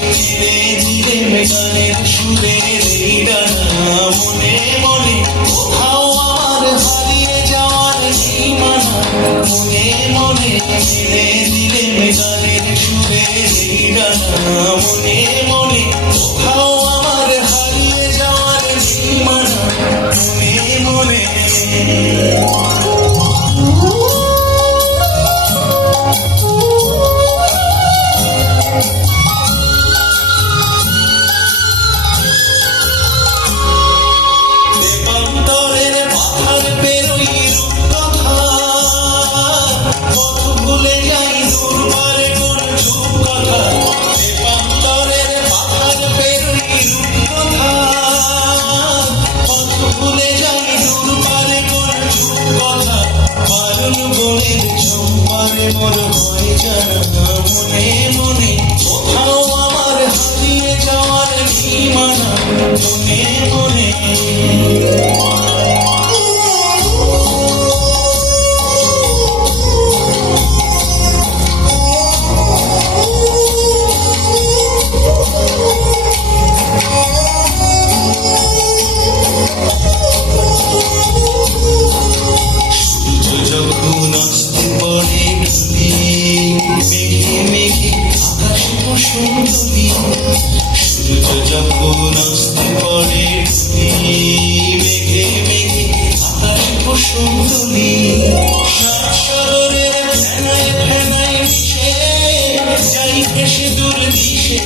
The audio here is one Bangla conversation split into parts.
ধীরে ধীরে গানের সুরের এই ডানা মনে মনে কোথাও আমার হারিয়ে যাওয়ার সীমানা মনে মনে ধীরে ধীরে গানের সুরের এই ডানা মনে মনে কোথাও আমার হারিয়ে যাওয়ার সীমানা মনে মনে মোর হয়ে জানা মনে মনে কোথাও আমার হারিয়ে যাওয়ার সীমানা মনে মনে যখন আসতে পারে মেঘে মেঘে আকাশ বসন্তী সূর্য যখন আসতে পারে মেঘে মেঘে আকাশ বসন্তী সাগরের ফেনায় ফেনায় মিশে যাই ভেসে দূর দিশে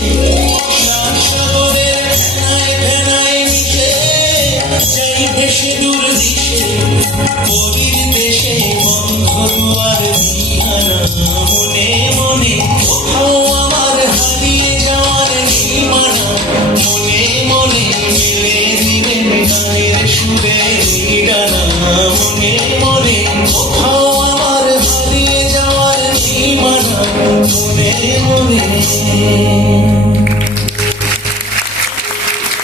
সাগরের ফেনায় ফেনায় মিশে যাই ভেসে দূর দিশে পরীর দেশে বন্ধ দুয়ার দিহানা মনে মনে কোথাও আমার হারিয়ে যাওয়ার সীমানা মনে মনে মিলে দিবেন গানের সুরের ডানা মনে মনে কোথাও আমার হারিয়ে যাওয়ার সীমানা মনে মনে